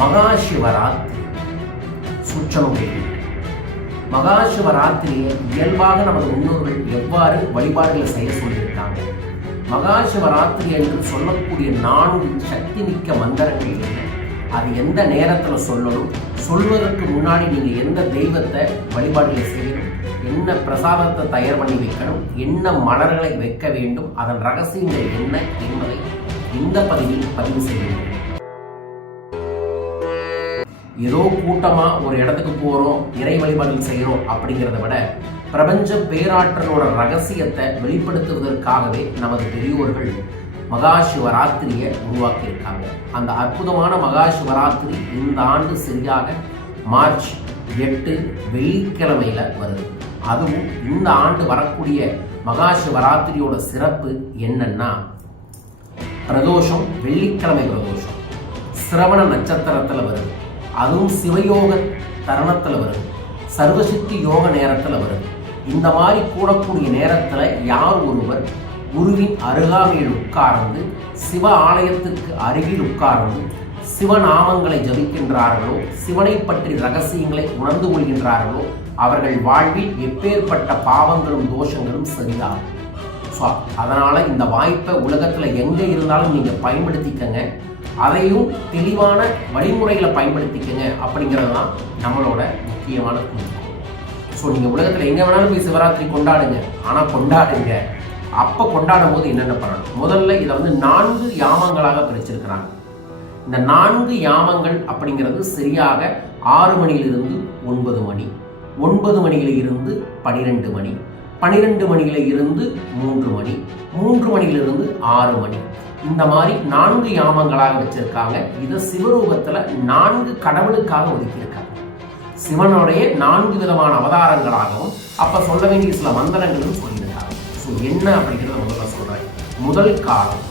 மகாசிவராத்திரி. சூட்சமம் கேள்வி. மகாசிவராத்திரியை இயல்பாக நமது முன்னோர்கள் எவ்வாறு வழிபாடுகளை செய்ய சொல்லியிருக்காங்க? மகாசிவராத்திரி என்று சொல்லக்கூடிய நான்கு சக்தி மிக்க மந்திரங்கள் இல்லை அது எந்த நேரத்தில் சொல்லணும்? சொல்வதற்கு முன்னாடி நீங்கள் எந்த தெய்வத்தை வழிபாடுகளை செய்யணும்? என்ன பிரசாதத்தை தயார் பண்ணி வைக்கணும்? என்ன மலர்களை வைக்க வேண்டும்? அதன் ரகசியங்கள் என்ன என்பதை இந்த பதிவில் பதிவு செய்ய வேண்டும் ஏதோ கூட்டமாக ஒரு இடத்துக்கு போகிறோம் இறை வழிபாடுகள் செய்கிறோம் அப்படிங்கிறத விட பிரபஞ்ச பேராற்றலோட ரகசியத்தை வெளிப்படுத்துவதற்காகவே நமது பெரியோர்கள் மகா சிவராத்திரியை உருவாக்கியிருக்காங்க. அந்த அற்புதமான மகா சிவராத்திரி இந்த ஆண்டு சரியாக மார்ச் எட்டு வெள்ளிக்கிழமையில வருது. அதுவும் இந்த ஆண்டு வரக்கூடிய மகா சிவராத்திரியோட சிறப்பு என்னன்னா பிரதோஷம் வெள்ளிக்கிழமை பிரதோஷம். சிரவண நட்சத்திரத்தில் வருது. அதுவும் சிவயோக தருணத்தில் வருது. சர்வசித்தி யோக நேரத்தில் வரும் இந்த மாதிரி கூடக்கூடிய நேரத்தில் யார் ஒருவர் குருவின் அருகாமையில் உட்கார்ந்து சிவ ஆலயத்துக்கு அருகில் உட்கார்ந்து சிவநாமங்களை ஜபிக்கின்றார்களோ சிவனை பற்றி ரகசியங்களை உணர்ந்து கொள்கின்றார்களோ அவர்கள் வாழ்வில் எப்பேற்பட்ட பாவங்களும் தோஷங்களும் சரியாகும். ஸோ அதனால் இந்த வாய்ப்பை உலகத்தில் எங்கே இருந்தாலும் நீங்கள் பயன்படுத்திக்கங்க. அதையும் தெளிவான வழிமுறைகளை பயன்படுத்திக்கங்க அப்படிங்கிறது தான் நம்மளோட முக்கியமான குறிப்பு ஸோ நீங்கள் உலகத்தில் எங்கே வேணாலும் போய் சிவராத்திரி கொண்டாடுங்க. ஆனால் கொண்டாடுங்க. அப்போ கொண்டாடும் போது என்னென்ன பண்ணணும்? முதல்ல இதை வந்து நான்கு யாமங்களாக பிரிச்சிருக்கிறாங்க. இந்த நான்கு யாமங்கள் அப்படிங்கிறது சரியாக ஆறு மணியிலிருந்து ஒன்பது மணி ஒன்பது மணியிலிருந்து பனிரெண்டு மணி பனிரெண்டு மணியில இருந்து மூன்று மணி மூன்று மணியிலிருந்து ஆறு மணி. இந்த மாதிரி நான்கு யாமங்களாக வச்சிருக்காங்க. இதை சிவரூபத்துல நான்கு கடவுளுக்காக ஒதுக்கியிருக்காங்க. சிவனுடைய நான்கு விதமான அவதாரங்களாகவும் அப்ப சொல்ல வேண்டிய சில மந்திரங்களும் சொல்லியிருக்காங்க. ஸோ என்ன அப்படிங்கிறத முதல்ல சொல்றேன். முதல் காலம்.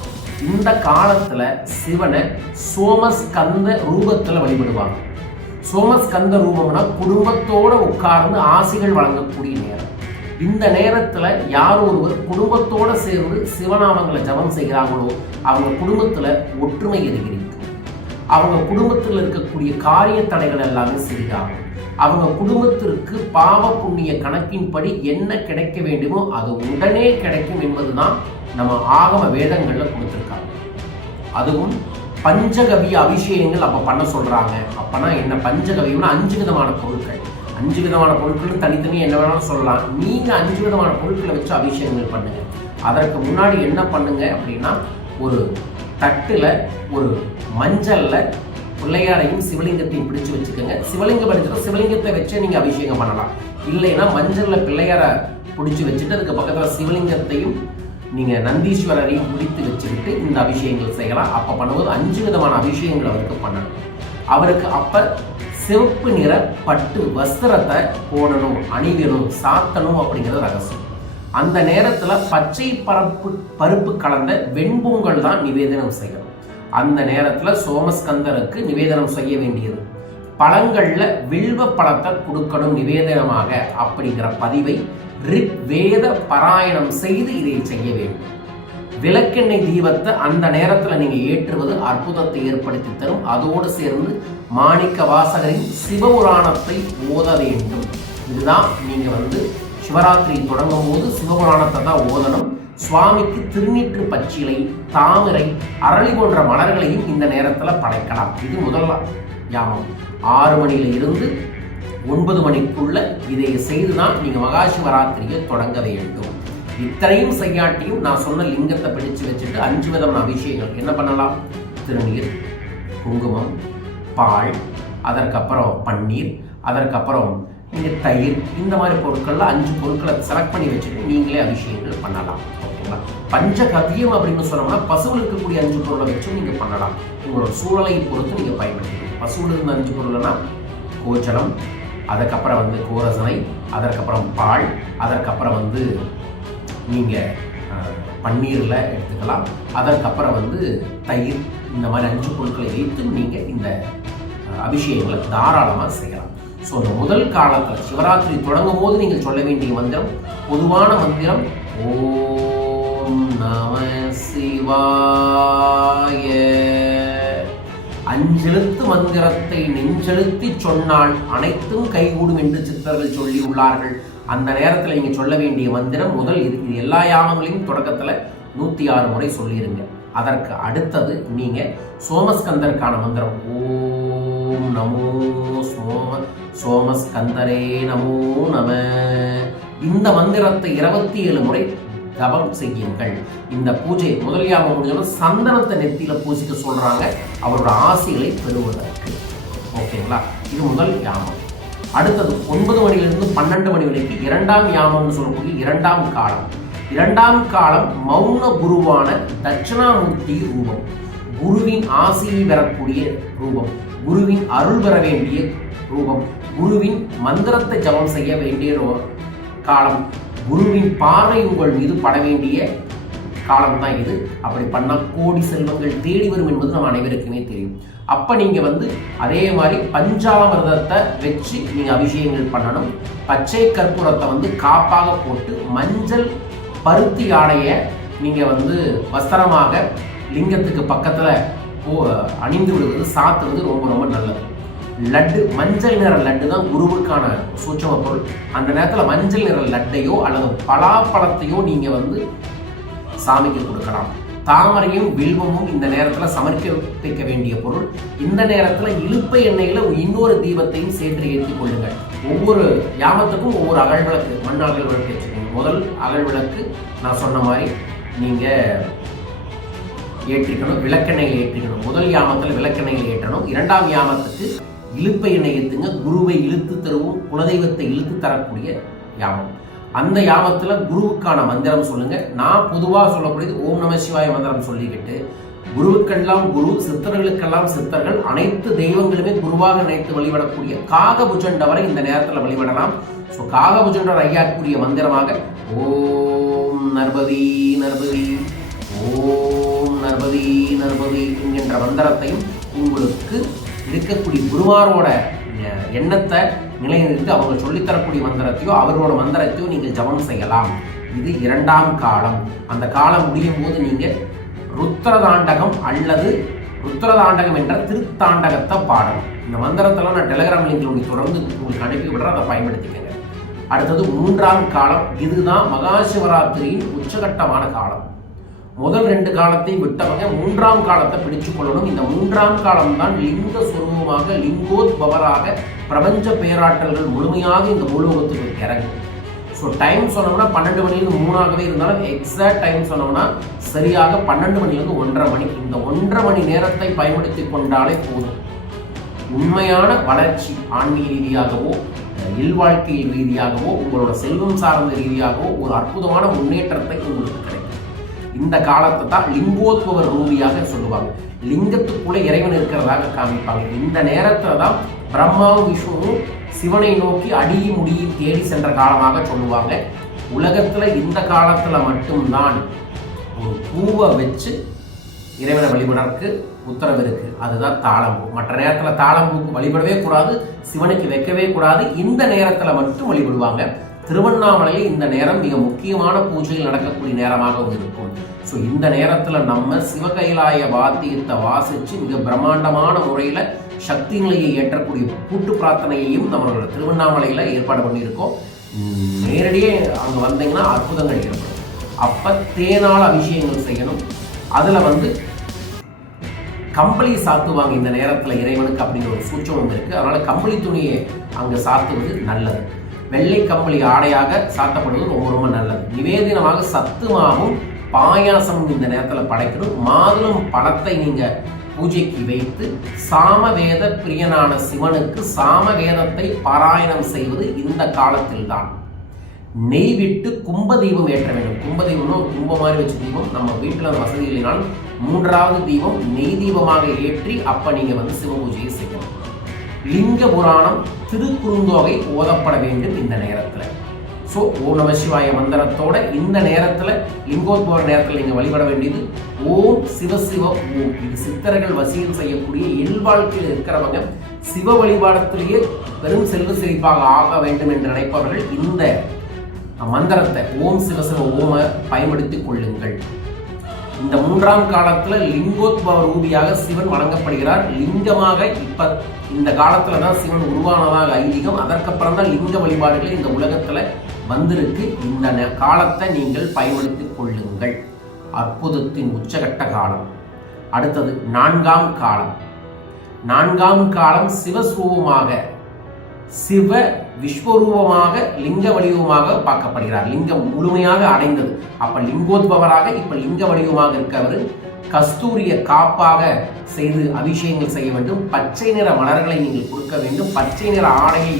இந்த காலத்துல சிவனை சோமஸ்கந்த ரூபத்துல வழிபடுவாங்க. சோமஸ்கந்த ரூபம்னா குடும்பத்தோட உட்கார்ந்து ஆசிகள் வழங்கக்கூடிய நேரம். இந்த நேரத்தில் யார் ஒருவர் குடும்பத்தோடு சேர்ந்து சிவநாமங்களை ஜபம் செய்கிறாங்களோ அவங்க குடும்பத்தில் ஒற்றுமை அதிகரிக்கும் அவங்க குடும்பத்தில் இருக்கக்கூடிய காரிய தடைகள் எல்லாமே சரியாகும். அவங்க குடும்பத்திற்கு பாவ புண்ணிய கணக்கின்படி என்ன கிடைக்க வேண்டுமோ அது உடனே கிடைக்கும் என்பதுதான் நம்ம ஆகம வேதங்களில் கொடுத்துருக்காங்க. அதுவும் பஞ்சகவிய அபிஷேகங்கள் அப்போ பண்ண சொல்கிறாங்க அப்போனா என்ன பஞ்சகவியம்னா அஞ்சு விதமான பொருட்கள். அஞ்சு விதமான பொருட்கள் தனித்தனி என்ன வேணாலும் சொல்லலாம். நீங்கள் அஞ்சு விதமான பொருட்களை வச்சு அபிஷேகங்கள் பண்ணுங்க. அதற்கு முன்னாடி என்ன பண்ணுங்க அப்படின்னா ஒரு தட்டில் ஒரு மஞ்சளில் பிள்ளையாரையும் சிவலிங்கத்தையும் பிடிச்சு வச்சுக்கோங்க. சிவலிங்கம் படிச்சுட்டு சிவலிங்கத்தை வச்சே நீங்கள் அபிஷேகம் பண்ணலாம். இல்லைன்னா மஞ்சளில் பிள்ளையாரை பிடிச்சி வச்சுட்டு அதுக்கு பக்கத்தில் சிவலிங்கத்தையும் நீங்கள் நந்தீஸ்வரரையும் பிடித்து வச்சுக்கிட்டு இந்த அபிஷேகங்கள் செய்யலாம். அப்போ பண்ணும்போது அஞ்சு விதமான அபிஷேகங்கள் அவருக்கு பண்ணணும். அவருக்கு அப்போ சிவப்பு நிற பட்டு வஸ்திரத்தை போடணும் அணிவிடணும் சாத்தணும் அப்படிங்கிறது ரகசியம். அந்த நேரத்தில் பச்சை பரப்பு பருப்பு கலந்த வெண்பொங்கல் தான் நிவேதனம் செய்யணும். அந்த நேரத்தில் சோமஸ்கந்தருக்கு நிவேதனம் செய்ய வேண்டியது. பழங்களில் வில்வ பழத்தை கொடுக்கணும் நிவேதனமாக அப்படிங்கிற பதிவை ரிக் வேத பாராயணம் செய்து இதை செய்ய வேண்டும். விளக்கெண்ணெய் தீபத்தை அந்த நேரத்தில் நீங்கள் ஏற்றுவது அற்புதத்தை ஏற்படுத்தி தரும். அதோடு சேர்ந்து மாணிக்க வாசகரின் சிவபுராணத்தை ஓத வேண்டும். இதுதான் நீங்கள் வந்து சிவராத்திரி தொடங்கும் போது சிவபுராணத்தை தான் ஓதணும். சுவாமிக்கு திருநீற்று பச்சிலை தாமரை அரளி போன்ற மலர்களையும் இந்த நேரத்தில் படைக்கலாம். இது முதல் யாமம் ஆறு மணியில இருந்து ஒன்பது மணிக்குள்ள இதை செய்துதான் நீங்கள் மகா சிவராத்திரியை தொடங்க வேண்டும். இத்தனையும் செய்யாட்டியும் நான் சொன்ன லிங்கத்தை பிடிச்சு வச்சுட்டு அஞ்சு விதமான அபிஷேகம் என்ன பண்ணலாம்? திருநீர் குங்குமம் பால் அதற்கப்புறம் பன்னீர் அதற்கப்புறம் நீங்கள் தயிர் இந்த மாதிரி பொருட்கள்லாம் அஞ்சு பொருட்களை செலக்ட் பண்ணி வச்சுட்டு நீங்களே அபிஷேகங்கள் பண்ணலாம். ஓகேங்களா? பஞ்சகவியம் அப்படின்னு சொன்னோம்னா பசுவில் இருக்கக்கூடிய அஞ்சு பொருளை வச்சும் நீங்கள் பண்ணலாம். உங்களோட சூழலை பொறுத்து நீங்கள் பயன்படுத்திக்கலாம். பசுவில் இருந்த அஞ்சு பொருள்னா கோச்சலம் அதுக்கப்புறம் வந்து கோரசனை அதற்கப்புறம் பால் அதற்கப்புறம் வந்து நீங்கள் பன்னீரில் எடுத்துக்கலாம். அதற்கப்புறம் வந்து தயிர் இந்த மாதிரி அஞ்சு பொருட்களை வைத்து நீங்கள் இந்த அபிஷேகங்களை தாராளமாக செய்யலாம். ஸோ அந்த முதல் காலத்தில் சிவராத்திரி தொடங்கும் போது நீங்கள் சொல்ல வேண்டிய மந்திரம் பொதுவான மந்திரம் ஓம் நம சிவாய. அஞ்செழுத்து மந்திரத்தை நெஞ்செழுத்தி சொன்னால் அனைத்தும் கைகூடும் என்று சித்தர்கள் சொல்லி உள்ளார்கள். அந்த நேரத்தில் நீங்கள் சொல்ல வேண்டிய மந்திரம் முதல் இது எல்லா யாமங்களையும் தொடக்கத்தில் நூற்றி ஆறு முறை சொல்லியிருங்க அதற்கு அடுத்தது நீங்க சோமஸ்கந்தருக்கான மந்திரம். ஓம் நமோ சோம சோமஸ்கந்தரே நமோ நம. இந்த மந்திரத்தை இருபத்தி ஏழு முறை தபம் செய்யுங்கள். இந்த பூஜை முதல் யாமம் சந்தனத்தை நெத்தியில பூசிக்க சொல்றாங்க. அவரோட ஆசைகளை பெறுவதற்கு. ஓகேங்களா? இது முதல் யாமம் அடுத்தது ஒன்பது மணியிலிருந்து பன்னெண்டு மணி வரைக்கும் இரண்டாம் யாமம்னு சொல்லக்கூடிய இரண்டாம் காலம். இரண்டாம் காலம் மௌன குருவான தட்சிணாமூர்த்தி ரூபம். குருவின் ஆசையை பெறக்கூடிய ரூபம். குருவின் அருள் பெற வேண்டிய ரூபம். குருவின் மந்திரத்தை ஜபம் செய்ய வேண்டிய காலம். குருவின் பார்வை உங்கள் மீது பட வேண்டிய காலம் தான் இது. அப்படி பண்ணால் கோடி செல்வங்கள் தேடி வரும் என்பது நம்ம அனைவருக்குமே தெரியும். அப்போ நீங்கள் வந்து அதே மாதிரி பஞ்சாமிரதத்தை வச்சு நீங்கள் அபிஷேகங்கள் பண்ணணும். பச்சை கற்பூரத்தை வந்து காப்பாக போட்டு மஞ்சள் பருத்தி ஆடையை நீங்கள் வந்து வஸ்திரமாக லிங்கத்துக்கு பக்கத்தில் போ- அணிந்து விடுவது சாத்துவது ரொம்ப ரொம்ப நல்லது. லட்டு மஞ்சள் நிற லட்டு தான் குருவுக்கான சூட்சம பொருள். அந்த நேரத்தில் மஞ்சள் நிற லட்டையோ அல்லது பலாப்பழத்தையோ நீங்கள் வந்து சாமிக்கு கொடுக்கலாம். தாமரையும் வில்வமும் இந்த நேரத்தில் சமர்ப்பிக்க வேண்டிய பொருள். இந்த நேரத்தில் இழுப்பை எண்ணெயில் இன்னொரு தீபத்தையும் சேர்த்து ஏற்றி கொள்ளுங்கள். ஒவ்வொரு யாமத்துக்கும் ஒவ்வொரு அகல் மண் அகல் வச்சுக்கோங்க முதல் அகல் விளக்கு நான் சொன்ன மாதிரி நீங்கள் ஏற்றிக்கணும் விளக்கெண்ணெயில் ஏற்றிக்கணும். முதல் யாமத்தில் விளக்கெண்ணெயில் ஏற்றணும். இரண்டாம் யாமத்துக்கு இழுப்பை எண்ணெய் ஏற்றுங்க குருவை இழுத்து தருவும். குலதெய்வத்தை இழுத்து தரக்கூடிய யாமம். அந்த யாமத்தில் குருவுக்கான மந்திரம் சொல்லுங்கள் நான் பொதுவாக சொல்லக்கூடியது ஓம் நம சிவாய மந்திரம் சொல்லிக்கிட்டு குருவுக்கெல்லாம் குரு சித்தர்களுக்கெல்லாம் சித்தர்கள் அனைத்து தெய்வங்களுமே குருவாக நினைத்து வழிபடக்கூடிய காகபுஜண்டவரை இந்த நேரத்தில் வழிபடலாம். ஸோ காகபுஜன்ற ஐயாக்குரிய மந்திரமாக ஓம் நர்பதி நர்பதி ஓம் நர்பதி நர்பதி என்கின்ற மந்திரத்தையும் உங்களுக்கு இருக்கக்கூடிய குருவாரோட எண்ணத்தை நிலைநிறுத்தி அவங்க சொல்லித்தரக்கூடிய மந்திரத்தையோ அவரோட மந்திரத்தையோ நீங்கள் ஜபம் செய்யலாம். இது இரண்டாம் காலம். அந்த காலம் முடியும் போது நீங்கள் ருத்ரதாண்டகம் அல்லது ருத்ரதாண்டகம் என்ற திருத்தாண்டகத்தை பாடணும். இந்த மந்திரத்தெல்லாம் நான் டெலிகிராம் லிங்க்ல உங்களுக்கு தொடர்ந்து உங்களுக்கு அனுப்பி விடுறேன். அதை பயன்படுத்திக்கங்க. அடுத்தது மூன்றாம் காலம். இதுதான் மகா சிவராத்திரியின் உச்சகட்டமான காலம். முதல் ரெண்டு காலத்தையும் விட்டவங்க மூன்றாம் காலத்தை பிடிச்சு கொள்ளணும். இந்த மூன்றாம் காலம் தான் லிங்க சுரூபமாக லிங்கோத்பவராக பிரபஞ்ச பேராற்றல்கள் முழுமையாக இந்த பூலோகத்துக்கு இறங்கும் ஸோ டைம் சொன்னோம்னா பன்னெண்டு மணிலேருந்து மூணாகவே இருந்தாலும் எக்ஸாக்ட் டைம் சொன்னோம்னா சரியாக பன்னெண்டு மணிலேருந்து ஒன்றரை மணி. இந்த ஒன்றரை மணி நேரத்தை பயன்படுத்தி கொண்டாலே போதும். உண்மையான வளர்ச்சி ஆன்மீக ரீதியாகவோ இல்வாழ்க்கை ரீதியாகவோ உங்களோட செல்வம் சார்ந்த ரீதியாகவோ ஒரு அற்புதமான முன்னேற்றத்தை உங்களுக்கு கிடைக்கும். இந்த காலத்தை தான் லிங்கோத்பவர் ரூபியாக சொல்லுவாங்க. லிங்கத்துக்குள்ளே இறைவன் இருக்கிறதாக காமிப்பாங்க. இந்த நேரத்தில் தான் பிரம்மாவும் விஷ்ணுவும் சிவனை நோக்கி அடியும் முடியும் தேடி சென்ற காலமாக சொல்லுவாங்க. உலகத்தில் இந்த காலத்தில் மட்டும்தான் ஒரு பூவை வச்சு இறைவனை வழிபடறதுக்கு உத்தரவு இருக்கு அதுதான் தாளம்பூ மற்ற நேரத்தில் தாளம்பூக்கு வழிபடவே கூடாது சிவனுக்கு வைக்கவே கூடாது. இந்த நேரத்தில் மட்டும் வழிபடுவாங்க. திருவண்ணாமலையில் இந்த நேரம் மிக முக்கியமான பூஜையில் நடக்கக்கூடிய நேரமாகவும் இருக்கும் ஸோ இந்த நேரத்தில் நம்ம சிவகைலாய வாத்தியத்தை வாசித்து மிக பிரம்மாண்டமான முறையில் சக்தி நிலையை ஏற்றக்கூடிய கூட்டு பிரார்த்தனையையும் நம்மளோட திருவண்ணாமலையில் ஏற்பாடு பண்ணியிருக்கோம். நேரடியே அங்கே வந்தீங்கன்னா அற்புதங்கள் ஏற்படும். அப்போ தேனால் அபிஷேகங்கள் செய்யணும். அதில் வந்து கம்பளி சாத்துவாங்க இந்த நேரத்தில் இறைவனுக்கு அப்படிங்கிற ஒரு சூட்சமம் இருக்குது அதனால் கம்பளி துணியை அங்கே சாத்துவது நல்லது. வெள்ளை கம்பளி ஆடையாக சாத்தப்படுவது ரொம்ப ரொம்ப நல்லது. நிவேதனமாக சத்துமாவும் பாயாசமும் இந்த நேரத்தில் படைக்கணும். மாதுளம் பழத்தை நீங்கள் பூஜைக்கு வைத்து சாமவேத பிரியனான சிவனுக்கு சாமவேதத்தை பாராயணம் செய்வது இந்த காலத்தில்தான். நெய் விட்டு கும்ப ஏற்ற வேண்டும். கும்ப தீபம்னா ஒரு கும்ப மாதிரி வச்சு தீபம் நம்ம வீட்டில் வசதி இல்லைனால் மூன்றாவது தீபம் நெய் தீபமாக ஏற்றி அப்ப நீங்க வந்து சிவ பூஜையை செய்யணும். லிங்க புராணம் திருக்குறுந்தொகை ஓதப்பட வேண்டும் இந்த நேரத்துல. ஸோ ஓம் நம சிவாய மந்திரத்தோட இந்த நேரத்துல லிங்கோத்பவ நேரத்தில் நீங்க வழிபட வேண்டியது ஓம் சிவசிவ ஓம். இது சித்தர்கள் வசியம் செய்யக்கூடிய எல் வாழ்க்கையில் இருக்கிறவங்க சிவ வழிபாடத்திலேயே பெரும் செல்வ செழிப்பாக ஆக வேண்டும் என்று நினைப்பவர்கள் இந்த மந்திரத்தை ஓம் சிவ சிவ ஓம பயன்படுத்திக் கொள்ளுங்கள். இந்த மூன்றாம் காலத்துல லிங்கோத்பவ ரூபியாக சிவன் வணங்கப்படுகிறார். லிங்கமாக இப்ப இந்த காலத்துல தான் சிவன் உருவானதாக ஐதீகம். அதற்கப்புறம் தான் லிங்க வழிபாடுகள் இந்த உலகத்துல வந்திருக்கு. இந்த காலத்தை நீங்கள் பயன்படுத்திக் கொள்ளுங்கள். அற்புதத்தின் உச்சகட்ட காலம். அடுத்தது நான்காம் காலம். நான்காம் காலம் சிவஸ்வரூபமாக சிவ விஸ்வரூபமாக லிங்க வடிவமாக பார்க்கப்படுகிறார். லிங்கம் முழுமையாக அடைந்தது. அப்ப லிங்கோத்பவராக இப்ப லிங்க வடிவமாக இருக்கவர் கஸ்தூரிய காப்பாக செய்து அபிஷேகங்கள் செய்ய வேண்டும். பச்சை நிற மலர்களை நீங்கள் கொடுக்க வேண்டும். பச்சை நிற ஆடையை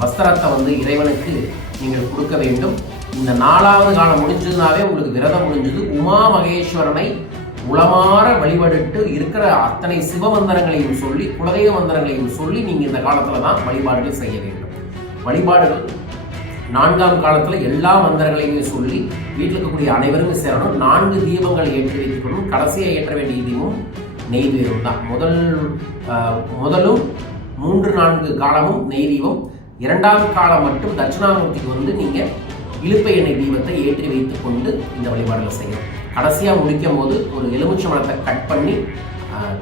வஸ்திரத்தை வந்து இறைவனுக்கு நீங்கள் கொடுக்க வேண்டும். இந்த நாலாவது காலம் முடிஞ்சதுனாவே உங்களுக்கு விரதம் முடிஞ்சது. உமா மகேஸ்வரனை உளமாற வழிபட்டு இருக்கிற அத்தனை சிவ மந்திரங்களையும் சொல்லி குலதெய்வ மந்திரங்களையும் சொல்லி நீங்கள் இந்த காலத்தில் தான் வழிபாடுகள் செய்ய வேண்டும். வழிபாடுகள். நான்காம் காலத்தில் எல்லா மந்திரங்களையுமே சொல்லி வீட்டில் இருக்கக்கூடிய அனைவருமே சேரணும். நான்கு தீபங்கள் ஏற்றி வைத்துக்கணும் கடைசியாக ஏற்ற வேண்டிய தீபம் நெய் தீபம் தான். முதல் முதலும் மூன்று நான்கு காலமும் நெய் தீபம் இரண்டாம் காலம் மட்டும் தட்சிணாமூர்த்திக்கு வந்து நீங்கள் இழுப்பை எண்ணெய் தீபத்தை ஏற்றி வைத்து கொண்டு இந்த வழிபாடுகள் செய்யணும். கடைசியாக முடிக்கும் போது ஒரு எலுமிச்சை மரத்தை கட் பண்ணி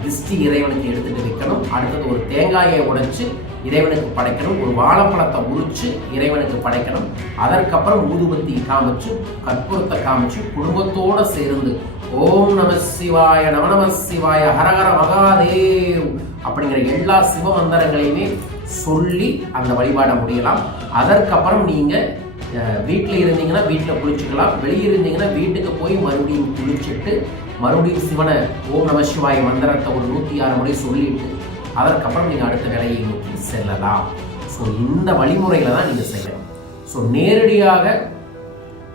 திருஷ்டி இறைவனுக்கு எடுத்துகிட்டு வைக்கணும். அடுத்தது ஒரு தேங்காயை உடைச்சு இறைவனுக்கு படைக்கணும். ஒரு வாழைப்பழத்தை உரிச்சு இறைவனுக்கு படைக்கணும். அதற்கப்புறம் ஊதுபத்தி காமிச்சு கற்பூரத்தை காமிச்சு குடும்பத்தோட சேர்ந்து ஓம் நம சிவாய நம நம சிவாய ஹரஹர மகாதேவ் அப்படிங்கிற எல்லா சிவ மந்திரங்களையுமே சொல்லி அந்த வழிபாடை முடியலாம். அதற்கப்புறம் நீங்க வீட்டில் இருந்தீங்கன்னா வீட்டில் குளிச்சுக்கலாம். வெளியே இருந்தீங்கன்னா வீட்டுக்கு போய் மறுபடியும் குளிச்சுட்டு மறுபடியும் சிவனை ஓம் நம சிவாய மந்திரத்தை ஒரு நூற்றி ஆறு முறை சொல்லிட்டு அதற்கப்புறம் நீங்கள் அடுத்த வேலையை செல்லலாம். ஸோ இந்த வழிமுறையில் தான் நீங்கள் செய்யணும். ஸோ நேரடியாக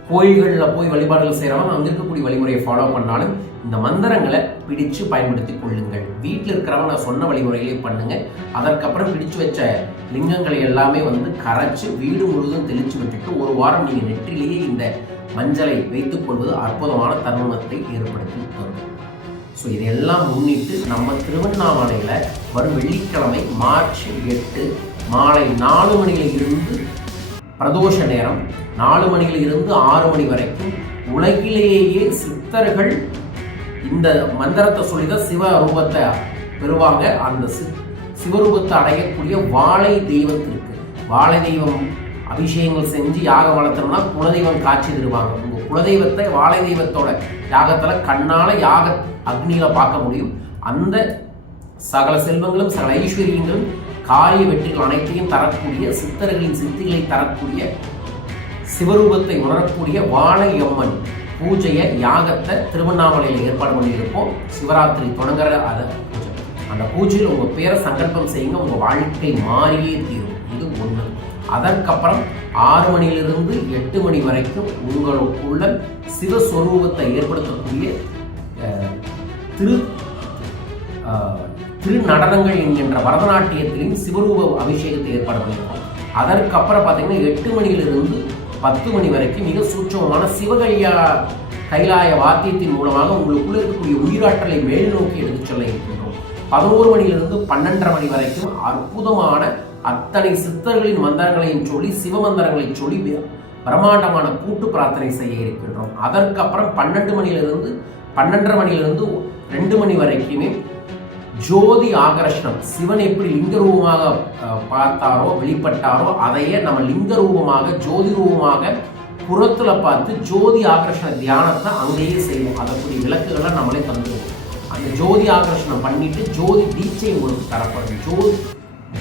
கோயில்களில் போய் வழிபாடுகள் செய்கிறவங்க அங்கே இருக்கக்கூடிய வழிமுறையை ஃபாலோ பண்ணாலும் இந்த மந்திரங்களை பிடிச்சு பயன்படுத்தி கொள்ளுங்கள். வீட்டில் இருக்கிறவங்க நான் சொன்ன வழிமுறையிலே பண்ணுங்க. அதற்கப்புறம் பிடிச்சு வச்ச லிங்கங்களை எல்லாமே வந்து கரைச்சி வீடு முழுவதும் தெளிச்சு விட்டுட்டு ஒரு வாரம் நீங்கள் நெற்றிலேயே இந்த மஞ்சளை வைத்துக் கொள்வது அற்புதமான தருணத்தை ஏற்படுத்தி தரும். ஸோ இதையெல்லாம் முன்னிட்டு நம்ம திருவண்ணாமலையில் வரும் வெள்ளிக்கிழமை மார்ச் எட்டு மாலை நாலு மணியில் இருந்து பிரதோஷ நேரம் நாலு மணியில் இருந்து ஆறு மணி வரைக்கும் உலகிலேயே சித்தர்கள் இந்த மந்திரத்தை சொல்லி தான் சிவ ரூபத்தை பெறுவாங்க. அந்த சி- சிவரூபத்தை அடையக்கூடிய வாழை தெய்வத்திற்கு வாழை தெய்வம் அபிஷேகங்கள் செஞ்சு யாகம் வளர்த்தோம்னா குலதெய்வம் காட்சி தருவாங்க. குலதெய்வத்தை வாழை தெய்வத்தோட யாகத்தில் கண்ணால யாக அக்னியில பார்க்க முடியும். அந்த சகல செல்வங்களும் சகல ஐஸ்வர்யங்களும் காரிய வெற்றிகள் அனைத்தையும் தரக்கூடிய சித்தர்களின் சித்திகளை தரக்கூடிய சிவரூபத்தை உணரக்கூடிய வாழை அம்மன் பூஜையை யாகத்தை திருவண்ணாமலையில் ஏற்பாடு பண்ணியிருப்போம். சிவராத்திரி தொடங்குற அதை பூஜை. அந்த பூஜையில் உங்கள் பேரை சங்கல்பம் செய்யுங்க. உங்கள் வாழ்க்கை மாறியே தீரும். அதற்கப்புறம் ஆறு மணியிலிருந்து எட்டு மணி வரைக்கும் உங்களுக்குள்ள சிவஸ்வரூபத்தை ஏற்படுத்தக்கூடிய திரு திருநடனங்கள் என்கின்ற பரதநாட்டியத்திலும் சிவரூப அபிஷேகத்தை ஏற்பாடு பண்ணியிருக்கோம். அதற்கப்புறம் பார்த்தீங்கன்னா எட்டு மணியிலிருந்து பத்து மணி வரைக்கும் மிக சூட்சமமான சிவகல்யா கைலாய வாத்தியத்தின் மூலமாக உங்களுக்குள்ள இருக்கக்கூடிய உயிராற்றலை மேல் நோக்கி எடுத்துச் செல்ல இருக்கின்றோம். பதினோரு மணியிலிருந்து பன்னெண்டரை மணி வரைக்கும் அற்புதமான அத்தனை சித்தர்களின் மந்திரங்களையும் சொல்லி சிவமந்திரங்களை சொல்லி பிரம்மாண்டமான கூட்டு பிரார்த்தனை செய்ய இருக்கின்றோம். அதற்கப்புறம் பன்னெண்டு மணியிலிருந்து பன்னெண்டரை மணியிலிருந்து ரெண்டு மணி வரைக்குமே ஜோதி ஆகர்ஷணம் சிவன் எப்படி லிங்க ரூபமாக பார்த்தாரோ வெளிப்பட்டாரோ அதையே நம்ம லிங்க ரூபமாக ஜோதி ரூபமாக புறத்துல பார்த்து ஜோதி ஆகர்ஷண தியானத்தை அங்கேயே செய்வோம். அதற்குரிய விளக்குகளை நம்மளே தந்துடுவோம். அந்த ஜோதி ஆகர்ஷணம் பண்ணிட்டு ஜோதி தீட்சை உங்களுக்கு தரப்படும். ஜோதி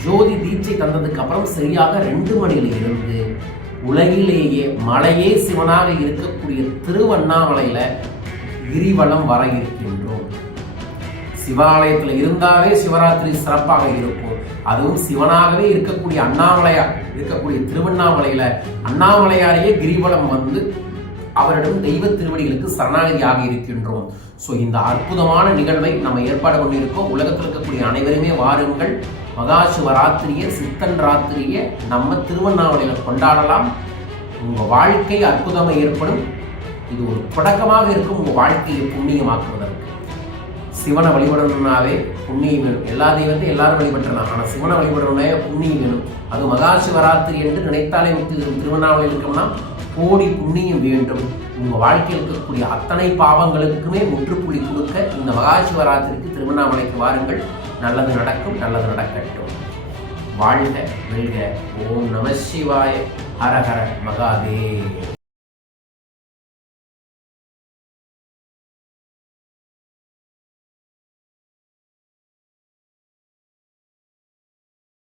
ஜோதி தீட்சை தந்ததுக்கு அப்புறம் சரியாக ரெண்டு மணியில் இருந்து உலகிலேயே மலையே சிவனாக இருக்கக்கூடிய திருவண்ணாமலையில கிரிவலம் வர இருக்கின்றோம். சிவாலயத்தில் இருந்தாவே சிவராத்திரி சிறப்பாக இருக்கும். அதுவும் சிவனாகவே இருக்கக்கூடிய அண்ணாமலையா இருக்கக்கூடிய திருவண்ணாமலையில அண்ணாமலையாரையே கிரிவலம் வந்து அவரிடம் தெய்வ திருவடிகளுக்கு சரணாகதியாக இருக்கின்றோம். ஸோ இந்த அற்புதமான நிகழ்வை நம்ம ஏற்பாடு பண்ணியிருக்கோம். உலகத்தில் இருக்கக்கூடிய அனைவருமே வாருங்கள். மகா சிவராத்திரியை சித்தன் ராத்திரியை நம்ம திருவண்ணாமலையில் கொண்டாடலாம். உங்கள் வாழ்க்கை அற்புதமாக ஏற்படும். இது ஒரு தொடக்கமாக இருக்கும். உங்கள் வாழ்க்கையை புண்ணியமாக்குவதற்கு. சிவனை வழிபடணும்னாவே புண்ணியம் வேணும். எல்லா தெய்வத்தையும் எல்லாரும் வழிபட்டுறலாம். ஆனால் சிவனை வழிபடணும்னாவே புண்ணியம் வேணும். அது மகா சிவராத்திரி என்று நினைத்தாலே திருவண்ணாமலையில் இருக்கோம்னா கோடி புண்ணியம் வேண்டும். உங்கள் வாழ்க்கையில் இருக்கக்கூடிய அத்தனை பாவங்களுக்குமே முற்றுப்புள்ளி கொடுக்க இந்த மகா சிவராத்திரிக்கு திருவண்ணாமலைக்கு வாருங்கள். நல்லது நடக்கும் நல்லது நடக்கட்டும். வாழ்க வெல்க. ஓம் நம சிவாய. ஹரஹர மகாதேவ்.